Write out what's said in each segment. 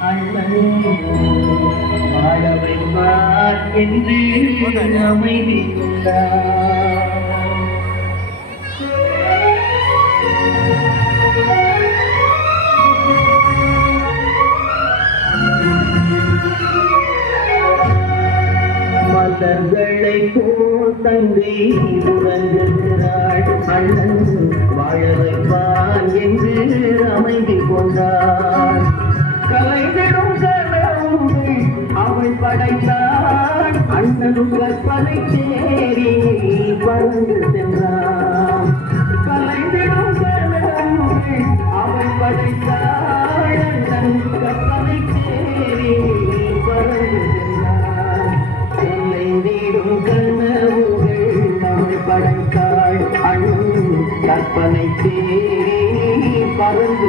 அண்ணன் வாழ வைப்பார் என்று அமைதி கொண்டார் மலர்களை போல் தங்கை உறங்குகிறாள். அண்ணன் வாழ வைப்பான் என்று அமைதி கொண்டான் கலைவிடும் கனவுகள் அவள் அண்ணனும் கற்பனை தேறி பறந்து சென்றான் கலைவிடும் கனவுகள் அவள் படைத்தாள் அண்ணன் கற்பனை தேறி பறந்து சென்றான் சொல்லை நீடும் கனவுகள் அவள் படைத்தாள். அண்ணன் கற்பனை பறந்து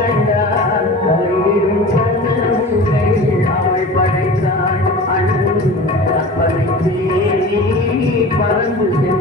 ஆடக் தலையிடும் அவள் படைத்தாள். அன்பு பறந்து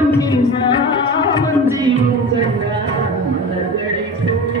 கண்ணில் தம்பி மாமந்தியும் கண்டார் மலர்களை போல்